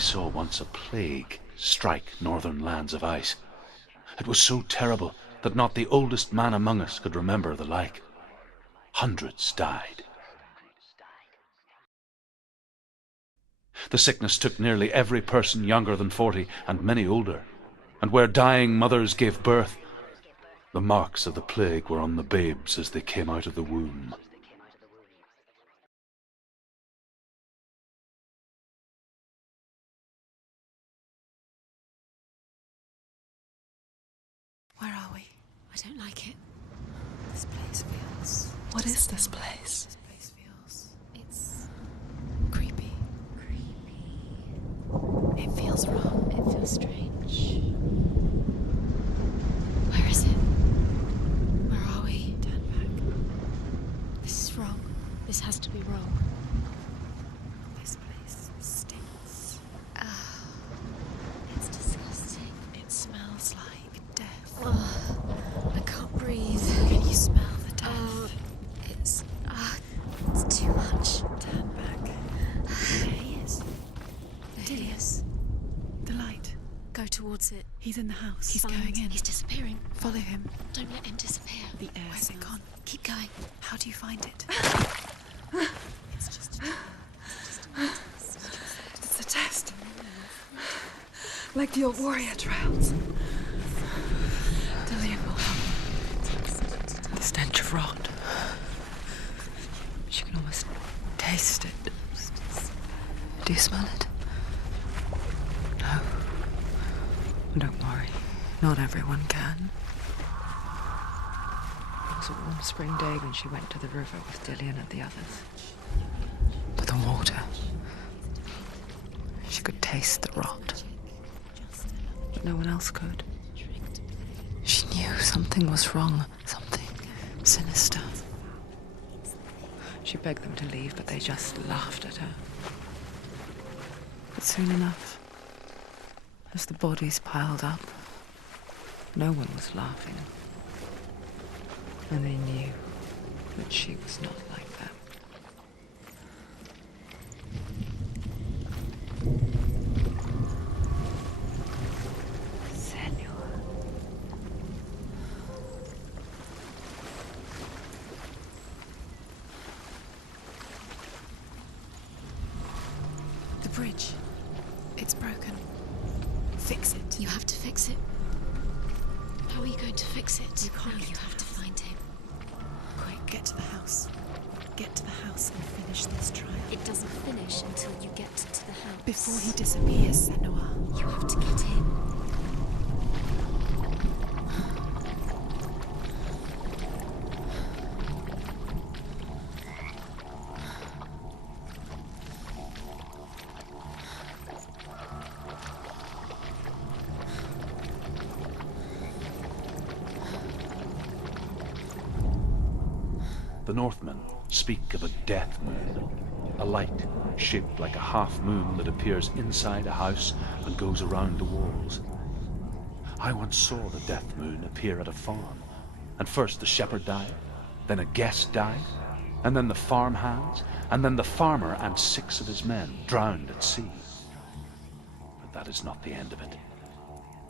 saw once a plague strike northern lands of ice. It was so terrible that not the oldest man among us could remember the like. Hundreds died. The sickness took nearly every person younger than 40, and many older. And where dying mothers gave birth, the marks of the plague were on the babes as they came out of the womb. Where are we? I don't like it. This place feels... What is this place? This place feels... It's creepy. creepy. It feels wrong. It feels strange. Where is it? Where are we? Turn back. This is wrong. This has to be wrong. This place stinks. It's disgusting. It smells like death. I can't breathe. Can you smell the death? It's too much. Turn back. There he is. There he Dillian. is. The light. Go towards it. He's in the house. He's Find- going in. He's disappearing. Follow him. Don't let him disappear. The air. Where's it gone? Keep going. How do you find it? It's just It's a test. Like the old warrior trials. Dillian will help. The stench of rot. She can almost taste it. Do you smell it? No. Don't worry. Not everyone can. It was a warm spring day when she went to the river with Dillian and the others. But the water... She could taste the rot. But no one else could. She knew something was wrong. Something sinister. She begged them to leave, but they just laughed at her. But soon enough, as the bodies piled up, no one was laughing. And they knew that she was not like them. Senua. The bridge. It's broken. Fix it. You have to fix it. How are you going to fix it? You can't Now get you to have the to find him. Quick, get to the house. Get to the house and finish this trial. It doesn't finish until you get to the house. Before he disappears, Senua. You have to get in. The Northmen speak of a death moon, a light shaped like a half moon that appears inside a house and goes around the walls. I once saw the death moon appear at a farm, and first the shepherd died, then a guest died, and then the farm hands, and then the farmer and 6 of his men drowned at sea. But that is not the end of it,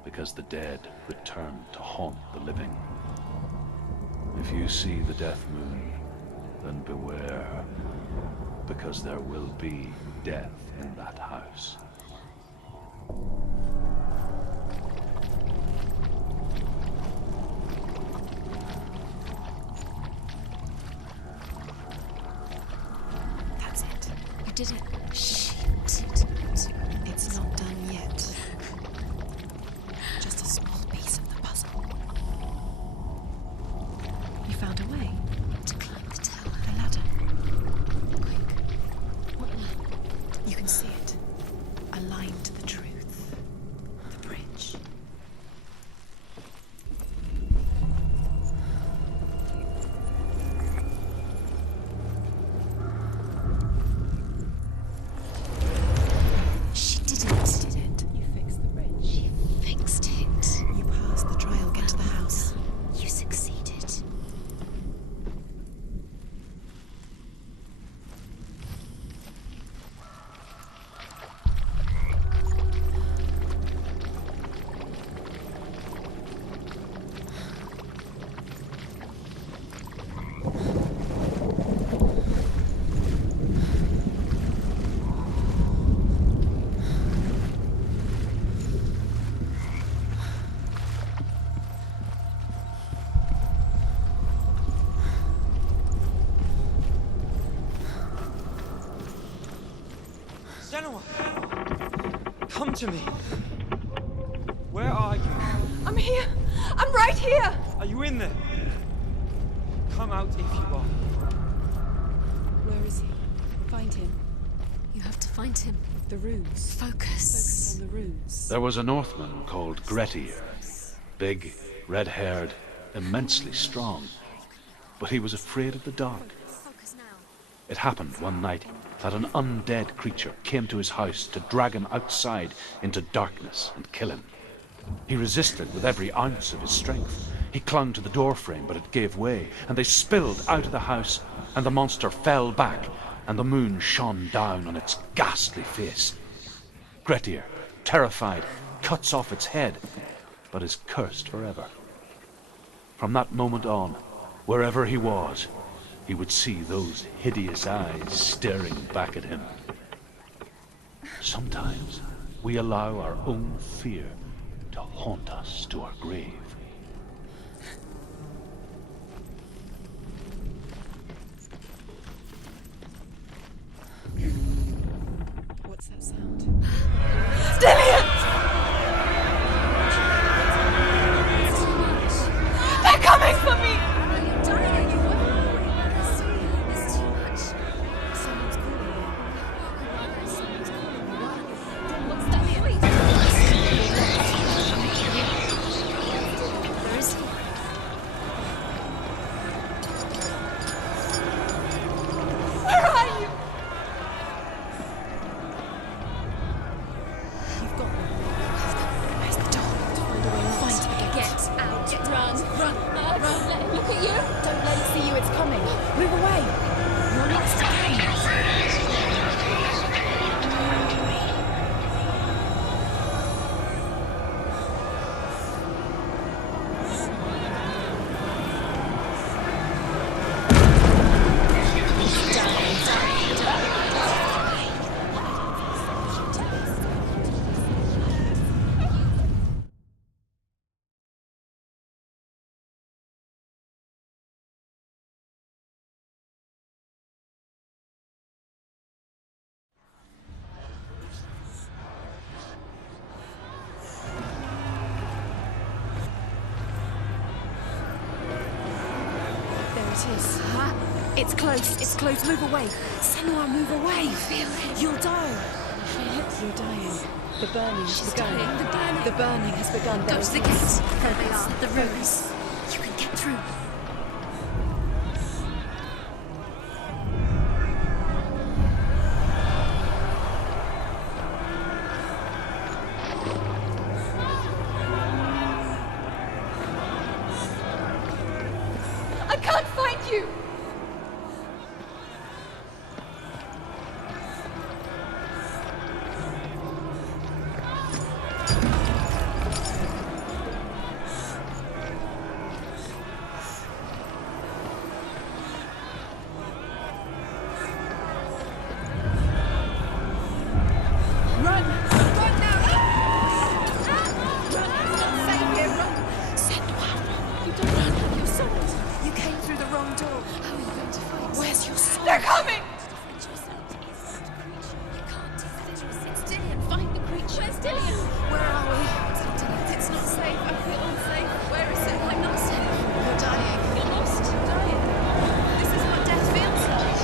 because the dead return to haunt the living. If you see the death moon, then beware, because there will be death in that house. That's it. You did it. Shit. It's not done yet. Just a small piece of the puzzle. You found a way. To climb the tower. A ladder. Quick. What ladder? You can see it. Aligned to the truth. The bridge. Senua! Come to me! Where are you? I'm here! I'm right here! Are you in there? Come out if you are. Where is he? Find him. You have to find him. The runes. Focus on the runes. There was a Northman called Grettir. Big, red-haired, immensely strong. But he was afraid of the dark. Focus now. It happened one night that an undead creature came to his house to drag him outside into darkness and kill him. He resisted with every ounce of his strength. He clung to the doorframe, but it gave way, and they spilled out of the house, and the monster fell back, and the moon shone down on its ghastly face. Grettir, terrified, cuts off its head, but is cursed forever. From that moment on, wherever he was, he would see those hideous eyes staring back at him. Sometimes we allow our own fear to haunt us to our grave. What's that sound? They're coming for me! Are you dying? Are you There's too much. Someone's calling you. Someone's calling you. What's that voice? Where is he? Where are you? You've got one. Where's the door? Find it. Get out. Run. Run. Run. Let him look at you. Don't let it see you. It's coming. Move away. You're next to There it is. Huh? It's close. It's close. Move away. Senua, move away. I feel it. You'll die. I feel it. You're dying. The burning has begun. dying. The burning. The burning has begun. Go to the gates. There they are. The runes. You can get through. I can't find you! Run! Run now! Run! It's not safe here. Run! Senua, run! You don't run. You're sold. You came through the wrong door. How are you going to fight? Where's your soul? They're coming! You can't defend yourself. It's Dillian. Find the creature. Where's Dillian? Where are we? It's not Dillian. It's not safe. I feel unsafe. Where is it? I'm not safe. You're dying. You're lost. You're dying. This is what death feels like.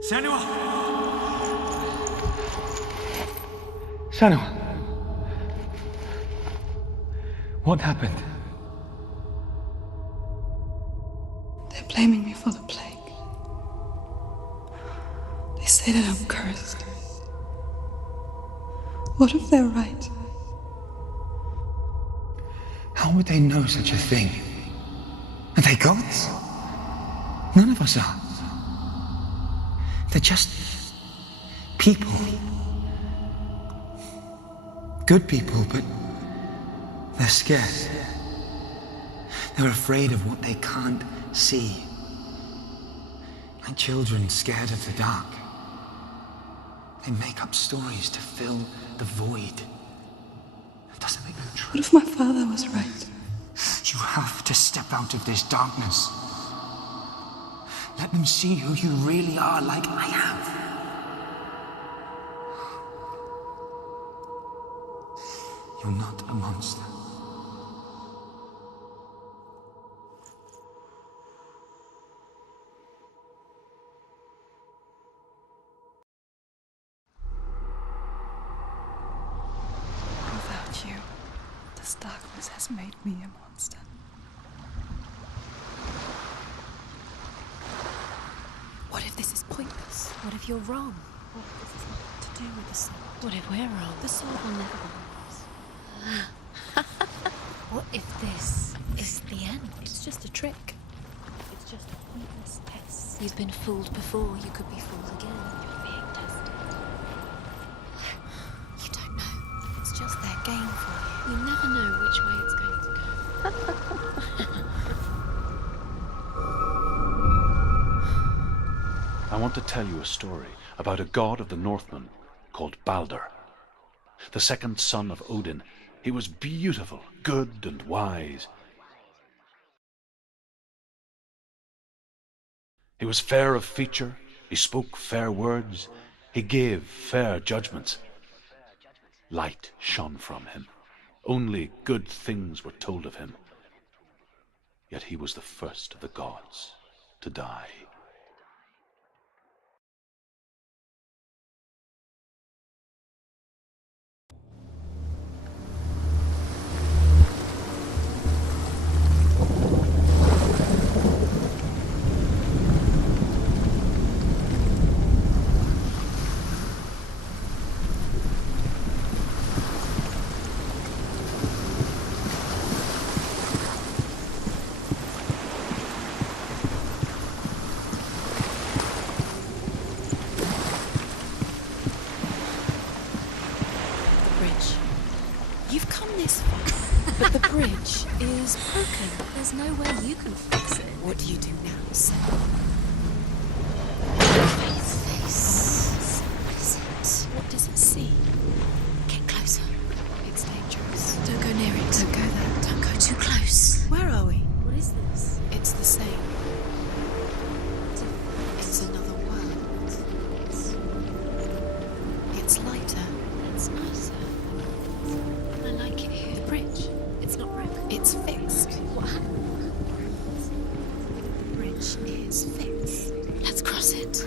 Senua! Senua! What happened? They're blaming me for the plague. They say that I'm cursed. What if they're right? How would they know such a thing? Are they gods? None of us are. They're just people. Good people, but they're scared. They're afraid of what they can't see. Like children scared of the dark. They make up stories to fill the void. That doesn't make them true. What if my father was right? You have to step out of this darkness. Let them see who you really are, like I have. You're not a monster. Without you, this darkness has made me a monster. What if this is pointless? What if you're wrong? What if this is nothing to do with the sword? What if we're wrong? The sword will never be yours. What if this is the end? It's just a trick. It's just a pointless test. You've been fooled before. You could be fooled again. You're being tested. You don't know. It's just their game for you. You never know which way it's going to go. I want to tell you a story about a god of the Northmen called Balder. The second son of Odin. He was beautiful, good and wise. He was fair of feature, he spoke fair words, he gave fair judgments. Light shone from him. Only good things were told of him. Yet he was the first of the gods to die. You've come this far, but the bridge is broken. There's no way you can fix it. What do you do now, Sam? Face. What is it? What does it see? Get closer. It's dangerous. Don't go near it. Don't go there. Don't go too close. Where are we? What is this? It's the same. It's another world. It's lighter. It's nicer. I like it here. The bridge. It's not broken. It's fixed. What happened? The bridge is fixed. Let's cross it.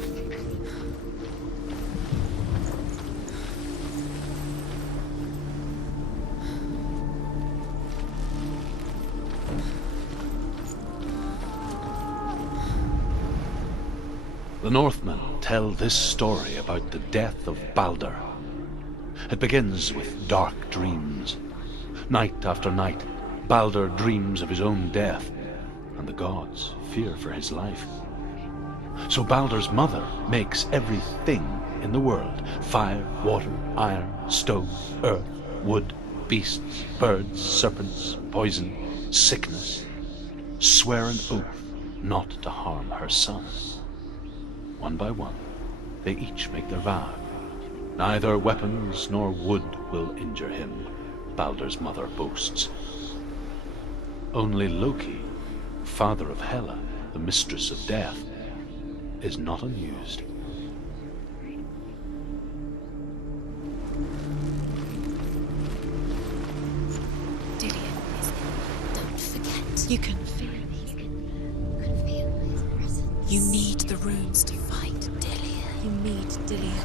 The Northmen tell this story about the death of Balder. It begins with dark dreams. Night after night, Balder dreams of his own death, and the gods fear for his life. So Balder's mother makes everything in the world: fire, water, iron, stone, earth, wood, beasts, birds, serpents, poison, sickness. Swear an oath not to harm her son. One by one, they each make their vow. Neither weapons nor wood will injure him, Balder's mother boasts. Only Loki, father of Hela, the mistress of death, is not amused. Dillion is ill. Don't forget. You can feel it. You can feel his presence. You need the runes to fight Dillion. You need Dillian.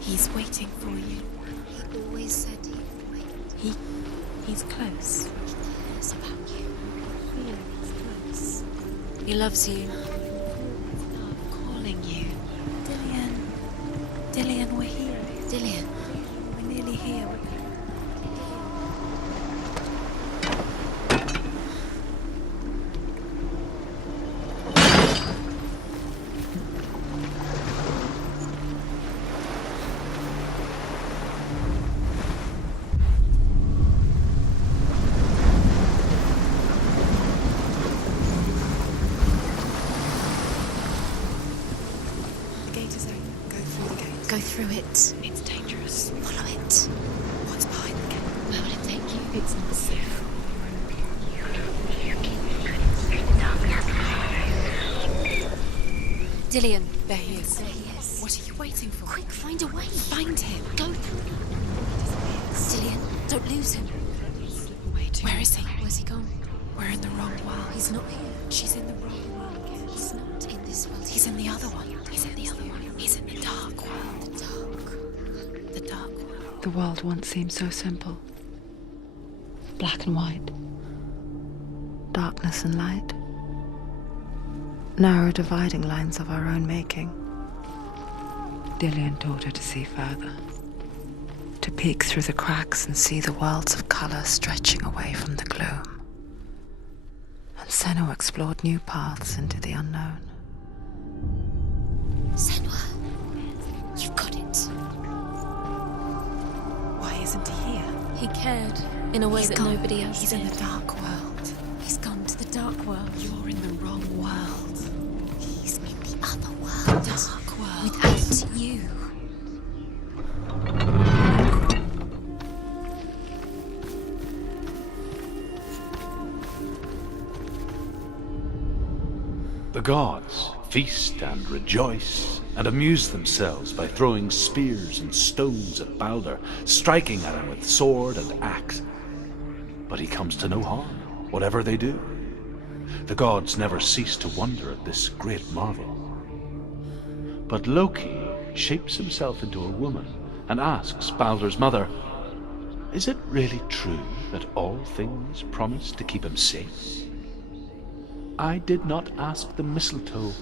He's waiting for you. He always said he'd wait. He's close. He cares about you. He's close. He loves you. Love calling you. Dillian. Dillian, we're here. Dillian. We're nearly here. Go through it. It's dangerous. Follow it. What's behind the gate? Where will it take you? It's not safe. Dillian. There he is. There he is. What are you waiting for? Quick, find a way. Find him. Go through. Dillian, don't lose him. Where is he? Where's he gone? We're in the wrong world. He's not here. She's in the wrong world. He's not in this world. He's in the other one. He's in the other one. He's in the dark world. The dark. The dark world. The world once seemed so simple. Black and white. Darkness and light. Narrow dividing lines of our own making. Dillian taught her to see further. To peek through the cracks and see the worlds of color stretching away from the gloom. And Senua explored new paths into the unknown. Senua. You've got it. Why isn't he here? He cared in a way He's that gone. nobody else He's did. in the dark world. He's gone to the dark world. You're in the wrong world. He's in the other world. Dark world. Without you. The gods feast and rejoice and amuse themselves by throwing spears and stones at Baldur, striking at him with sword and axe. But he comes to no harm, whatever they do. The gods never cease to wonder at this great marvel. But Loki shapes himself into a woman and asks Baldur's mother, "Is it really true that all things promise to keep him safe?" "I did not ask the mistletoe,"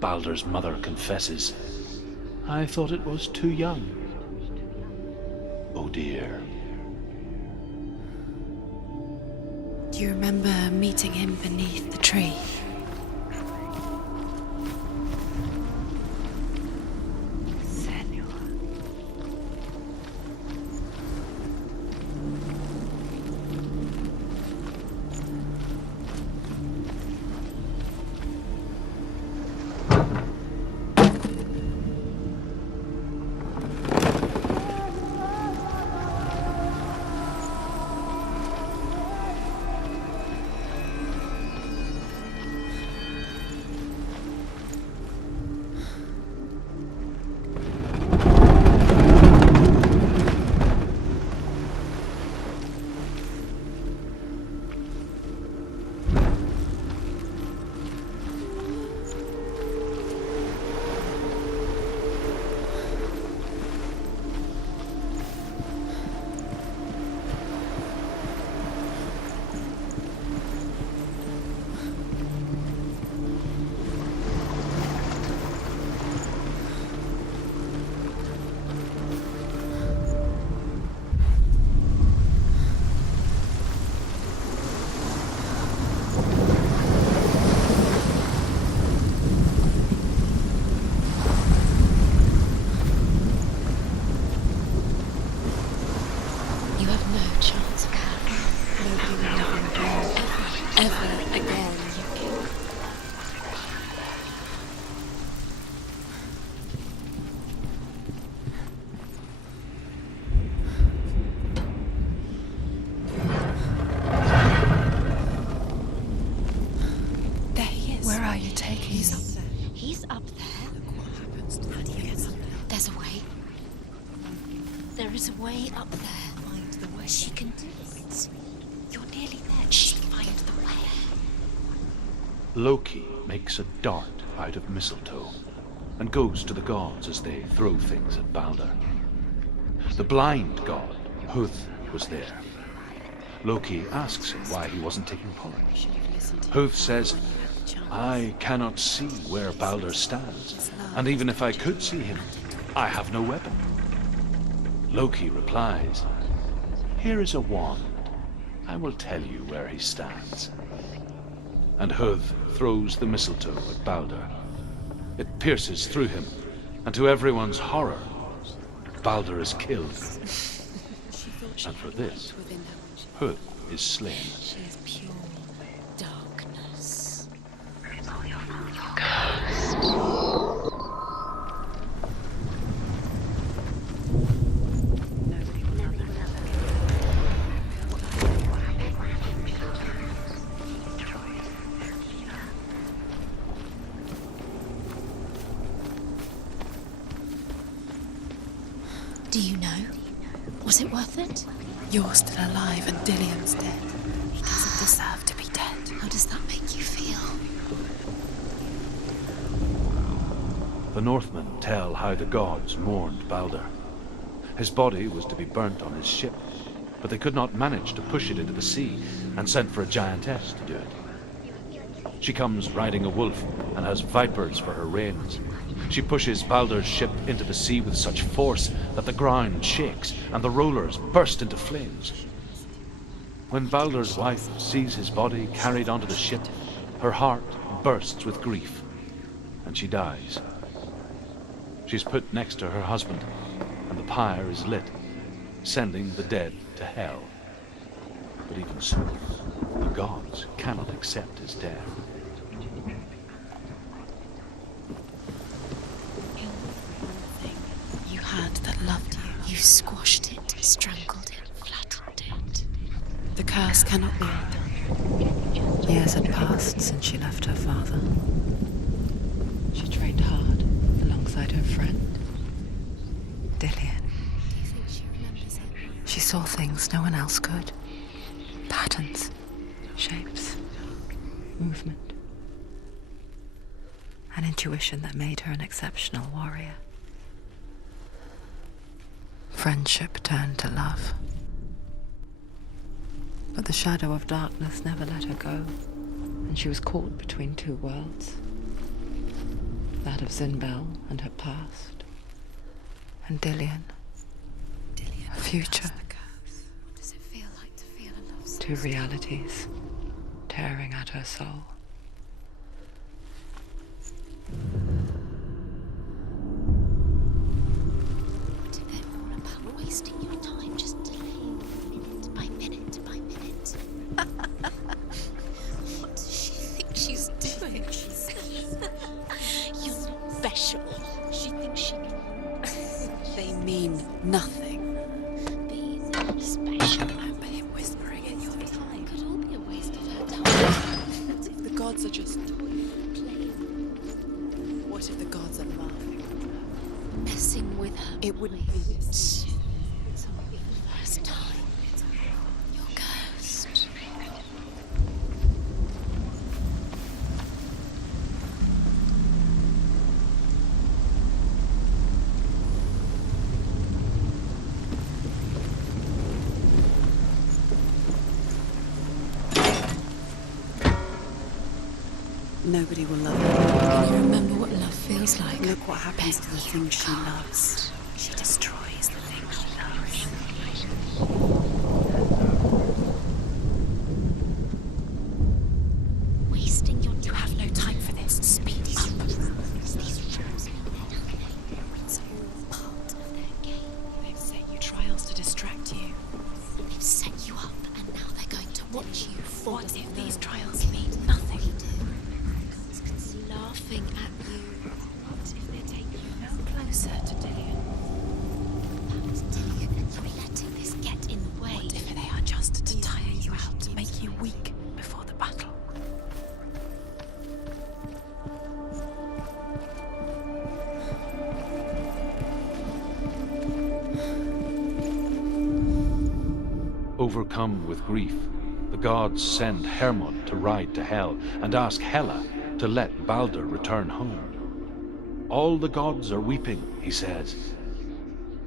Baldur's mother confesses. "I thought it was too young." Oh dear. Do you remember meeting him beneath the tree? You have no chance, Cal. Nobody will love you again. Ever again. There he is. Where are you taking him? He's up there. He's up there. Look what happens. How do you get up there? There's a way. There is a way up there. Find the way. She can do it. You're nearly there. She find the way. Loki makes a dart out of mistletoe and goes to the gods as they throw things at Balder. The blind god, Huth, was there. Loki asks him why he wasn't taking part. Huth says, "I cannot see where Balder stands, and even if I could see him, I have no weapon." Loki replies, "Here is a wand. I will tell you where he stands." And Huth throws the mistletoe at Balder. It pierces through him, and to everyone's horror, Balder is killed. And for this, Huth is slain. She is pure darkness. Do you know? Was it worth it? You're still alive and Dillian's dead. He doesn't deserve to be dead. How does that make you feel? The Northmen tell how the gods mourned Balder. His body was to be burnt on his ship, but they could not manage to push it into the sea and sent for a giantess to do it. She comes riding a wolf and has vipers for her reins. She pushes Balder's ship into the sea with such force that the ground shakes and the rollers burst into flames. When Balder's wife sees his body carried onto the ship, her heart bursts with grief, and she dies. She's put next to her husband, and the pyre is lit, sending the dead to hell. But even so, the gods cannot accept his death. You had that loved you. You squashed it, strangled it, flattened it. The curse cannot be undone. Years had passed since she left her father. She trained hard alongside her friend, Dillian. Do you think she remembers it? She saw things no one else could. Patterns, shapes, movement. An intuition that made her an exceptional warrior. Friendship turned to love. But the shadow of darkness never let her go, and she was caught between two worlds. That of Zinbel and her past, and Dillian, her future. What does it feel like to feel a love so Two realities tearing at her soul. What if they're all about wasting your time, just delaying minute by minute by minute? What does she think she's doing? You're special. She thinks she can They mean nothing. be special. Remember him whispering in your time. It could all be a waste of her time. What if the gods are just... Playing, What if the gods are laughing? messing with her. It wouldn't be this. First time. You're cursed. Nobody will love her. Can you remember what love feels like? Look what happens to the things she loves. She destroys the things she loves. Wasting your time. You have no time for this. Speed up. These rooms, it's all part of their game. They've set you trials to distract you. They've set you up, and now they're going to watch you fall. What if these No. trials mean nothing? God's laughing at you. What if they take you no closer to Dillian? You're letting this get in the way. What if they are just to tire you out, to make you weak before the battle? Overcome with grief, The gods send Hermod to ride to Hell and ask Hela to let Balder return home. All the gods are weeping, he says.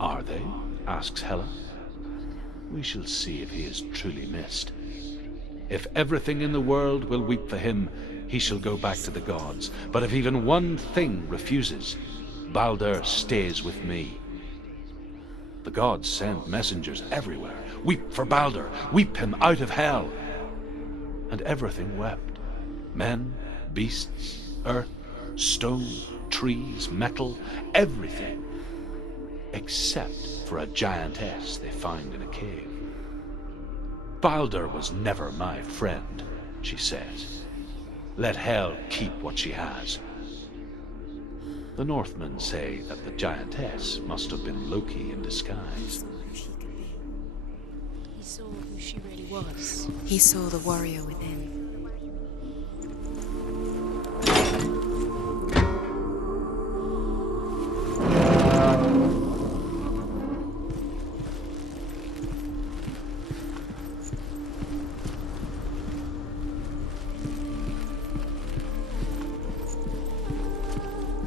Are they? Asks Hela. We shall see if he is truly missed. If everything in the world will weep for him, he shall go back to the gods. But if even one thing refuses, Balder stays with me. The gods send messengers everywhere. Weep for Balder, weep him out of Hell. And everything wept. Men, beasts, earth, stone, trees, metal, everything. Except for a giantess they find in a cave. Balder was never my friend, she says. Let Hel keep what she has. The Northmen say that the giantess must have been Loki in disguise. He saw who she really was. He saw the warrior within.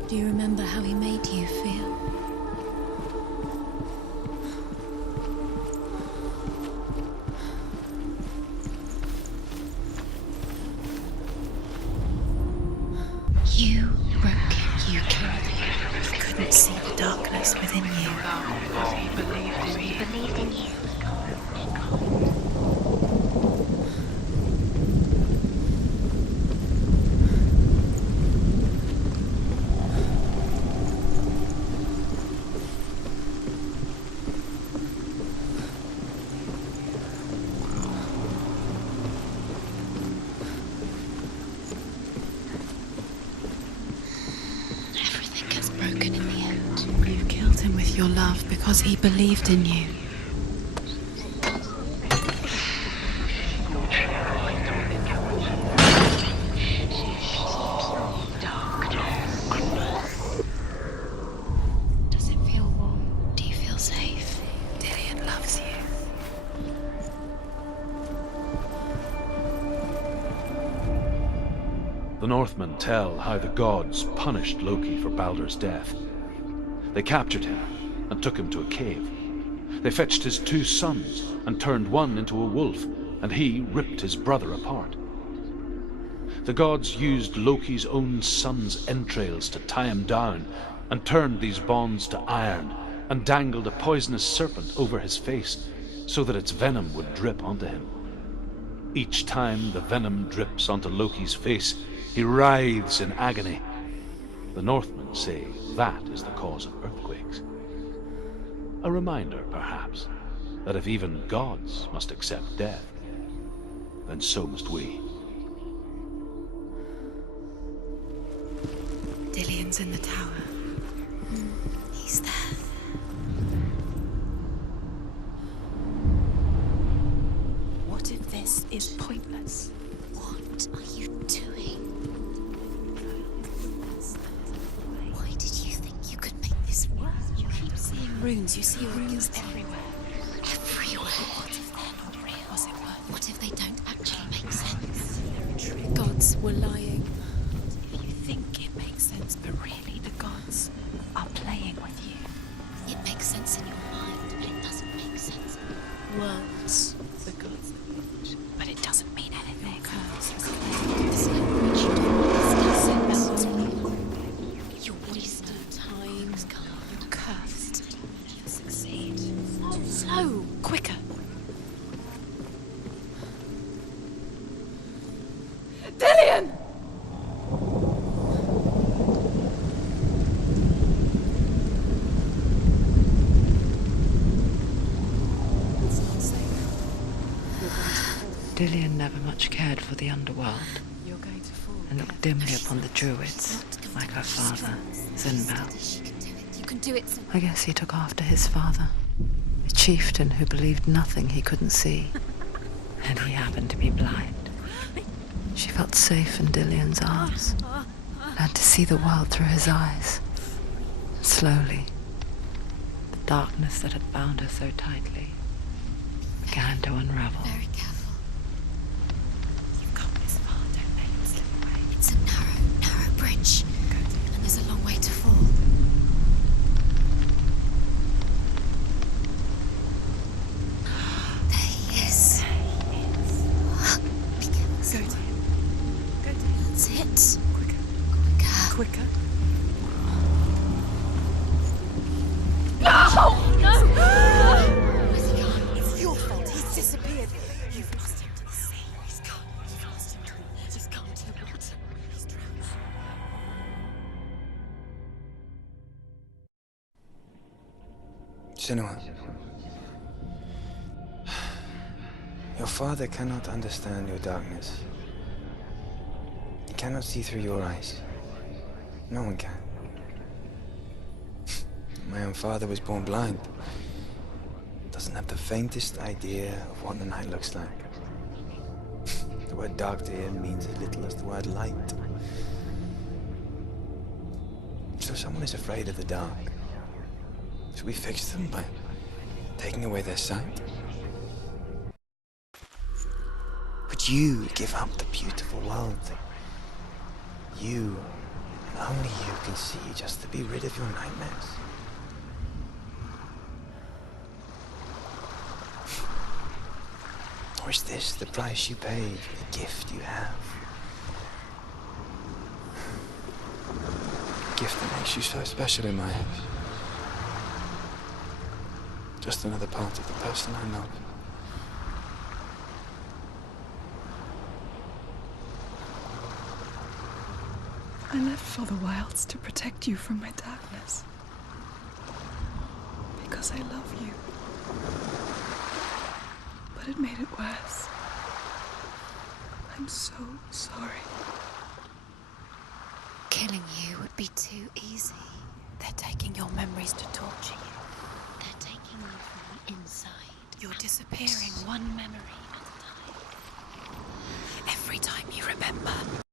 Do you remember how he made you feel? You broke him, you killed him. He couldn't see the darkness within you. He believed in you. Broken in the end. You killed him with your love because he believed in you. Does it feel warm? Do you feel safe? Dillion loves you. The Northmen tell how the gods punished Loki for Balder's death. They captured him and took him to a cave. They fetched his 2 sons and turned one into a wolf, and he ripped his brother apart. The gods used Loki's own son's entrails to tie him down and turned these bonds to iron and dangled a poisonous serpent over his face so that its venom would drip onto him. Each time the venom drips onto Loki's face, he writhes in agony. The Northmen say that is the cause of earthquakes. A reminder, perhaps, that if even gods must accept death, then so must we. Dillion's in the tower. He's there. What if this is pointless? What are you doing? Why did you think you could make this work? You keep seeing runes. You see runes everywhere. Everywhere. What if they're not real? Was it worth? What if they don't actually make sense? Gods were lying. If you think it makes sense, but really the gods are playing with you. It makes sense in your mind, but it doesn't make sense. Worlds. The gods, but it doesn't mean anything. You're wasting time. You're cursed. You'll succeed. Slow, quicker. Dillion! Dillion never much cared for the underworld and looked dimly upon the druids, like her father, Zinbel. You can do it. I guess he took after his father, a chieftain who believed nothing he couldn't see, and he happened to be blind. She felt safe in Dillion's arms, learned to see the world through his eyes. Slowly, the darkness that had bound her so tightly began to unravel. Very careful. quicker. Where's he gone? It's your fault. He's disappeared. You've lost him to the sea. He's gone. You've lost him. He's gone to the water. He's drowned. Senua, your father cannot understand your darkness. He cannot see through your eyes. No one can. My own father was born blind. Doesn't have the faintest idea of what the night looks like. The word dark to him means as little as the word light. So someone is afraid of the dark. Should we fix them by taking away their sight? Would you give up the beautiful world that you, and only you, can see just to be rid of your nightmares? Or is this the price you pay for the gift you have? A gift that makes you so special in my eyes. Just another part of the person I love. I left for the wilds to protect you from my darkness. Because I love you. But it made it worse. I'm so sorry. Killing you would be too easy. They're taking your memories to torture you. They're taking you from the inside. You're disappearing one memory at a time. Every time you remember,